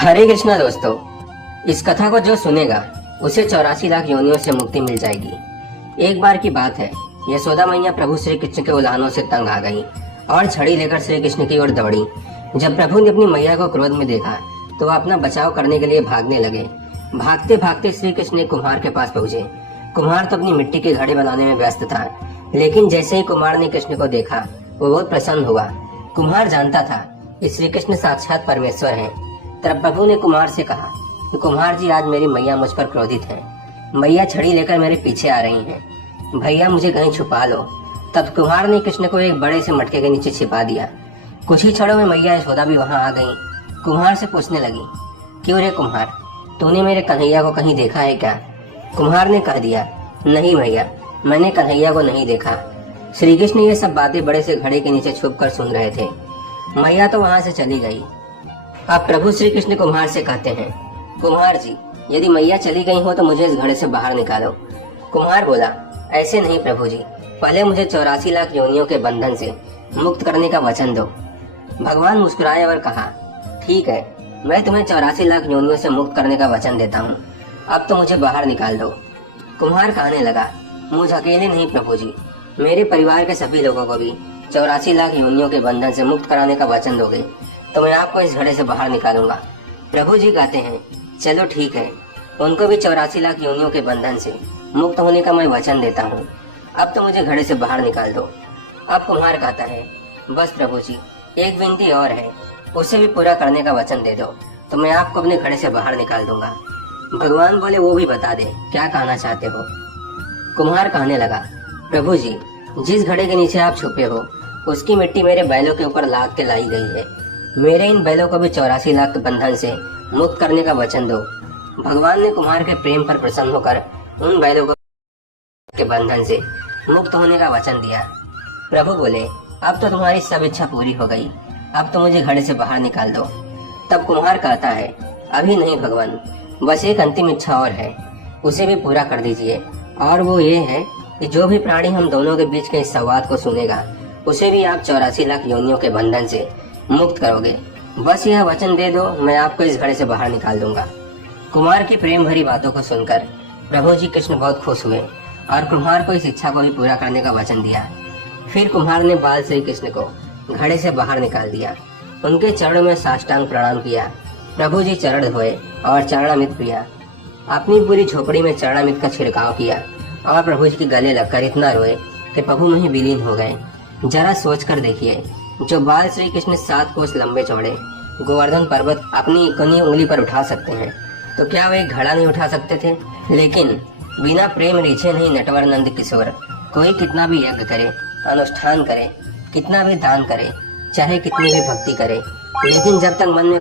हरे कृष्णा दोस्तों, इस कथा को जो सुनेगा उसे 84 लाख योनियों से मुक्ति मिल जाएगी। एक बार की बात है, यशोदा मैया प्रभु श्री कृष्ण के उलाहनों से तंग आ गई और छड़ी लेकर श्री कृष्ण की ओर दौड़ी। जब प्रभु ने अपनी मैया को क्रोध में देखा तो वह अपना बचाव करने के लिए भागने लगे। भागते भागते श्री कृष्ण एक कुम्हार के पास पहुंचे। कुम्हार तो अपनी मिट्टी के घड़े बनाने में व्यस्त था, लेकिन जैसे ही कुम्हार ने कृष्ण को देखा वो बहुत प्रसन्न हुआ। कुम्हार जानता था कि श्री कृष्ण साक्षात परमेश्वर हैं। तब प्रभु ने कुम्हार से कहा कि कुम्हार जी, आज मेरी मैया मुझ पर क्रोधित है। मैया छड़ी लेकर मेरे पीछे आ रही हैं। भैया मुझे कहीं छुपा लो। तब कुम्हार ने कृष्ण को एक बड़े से मटके के नीचे छिपा दिया। कुछ ही क्षणों में मैया यशोदा भी वहां आ गई। कुम्हार से पूछने लगी, क्यों रे कुम्हार, तूने मेरे कन्हैया को कहीं देखा है क्या? कुम्हार ने कह दिया, नहीं भैया, मैंने कन्हैया को नहीं देखा। श्री कृष्ण ये सब बातें बड़े से घड़े के नीचे छुप कर सुन रहे थे। मैया तो वहां से चली गई। अब प्रभु श्री कृष्ण कुम्हार से कहते हैं, कुम्हार जी, यदि मैया चली गई हो तो मुझे इस घड़े से बाहर निकालो। कुम्हार बोला, ऐसे नहीं प्रभु जी, पहले मुझे 84 लाख योनियों के बंधन से मुक्त करने का वचन दो। भगवान मुस्कुराए और कहा, ठीक है, मैं तुम्हें 84 लाख योनियों से मुक्त करने का वचन देता हूँ। अब तो मुझे बाहर निकाल दो। कुम्हार कहने लगा, मुझ अकेले नहीं प्रभु जी, मेरे परिवार के सभी लोगों को भी 84 लाख योनियों के बंधन से मुक्त कराने का वचन दोगे तो मैं आपको इस घड़े से बाहर निकालूंगा। प्रभु जी कहते हैं, चलो ठीक है, उनको भी 84 लाख योनियों के बंधन से मुक्त होने का मैं वचन देता हूँ। अब तो मुझे घड़े से बाहर निकाल दो। अब कुम्हार कहता है, बस प्रभु जी, एक विनती और है, उसे भी पूरा करने का वचन दे दो तो मैं आपको अपने घड़े से बाहर निकाल दूंगा। भगवान बोले, वो भी बता दे, क्या कहना चाहते हो? कुम्हार कहने लगा, प्रभु जी, जिस घड़े के नीचे आप छुपे हो उसकी मिट्टी मेरे बैलों के ऊपर लाद के लाई गई है। मेरे इन बैलों को भी 84 लाख के बंधन से मुक्त करने का वचन दो। भगवान ने कुम्हार के प्रेम पर प्रसन्न होकर उन बैलों को के बंधन से मुक्त होने का वचन दिया। प्रभु बोले, अब तो तुम्हारी सब इच्छा पूरी हो गई, अब तो मुझे घड़े से बाहर निकाल दो। तब कुम्हार कहता है, अभी नहीं भगवान, बस एक अंतिम इच्छा और है, उसे भी पूरा कर दीजिए। और वो ये है कि जो भी प्राणी हम दोनों के बीच के इस संवाद को सुनेगा उसे भी आप 84 लाख योनियों के बंधन से मुक्त करोगे। बस यह वचन दे दो, मैं आपको इस घड़े से बाहर निकाल दूंगा। कुमार की प्रेम भरी बातों को सुनकर प्रभु जी कृष्ण बहुत खुश हुए और कुम्हार को इस इच्छा को भी पूरा करने का वचन दिया। फिर कुम्हार ने बाल श्री कृष्ण को घड़े से बाहर निकाल दिया। उनके चरणों में साष्टांग प्रणाम किया। प्रभु जी चरण धोए और चरणामृत पिया। अपनी पूरी झोपड़ी में चरणामृत का छिड़काव किया और प्रभु जी के गले लगकर इतना रोए कि प्रभु में ही विलीन हो गए। जरा सोच कर देखिए, जो बाल श्री कृष्ण 7 कोस लंबे चौड़े गोवर्धन पर्वत अपनी इकनी उंगली पर उठा सकते हैं, तो क्या वे एक घड़ा नहीं उठा सकते थे? लेकिन बिना प्रेम रीछे नहीं नटवर नंद किशोर। कोई कितना भी यज्ञ करे, अनुष्ठान करे, कितना भी दान करे, चाहे कितनी भी भक्ति करे, लेकिन जब तक मन में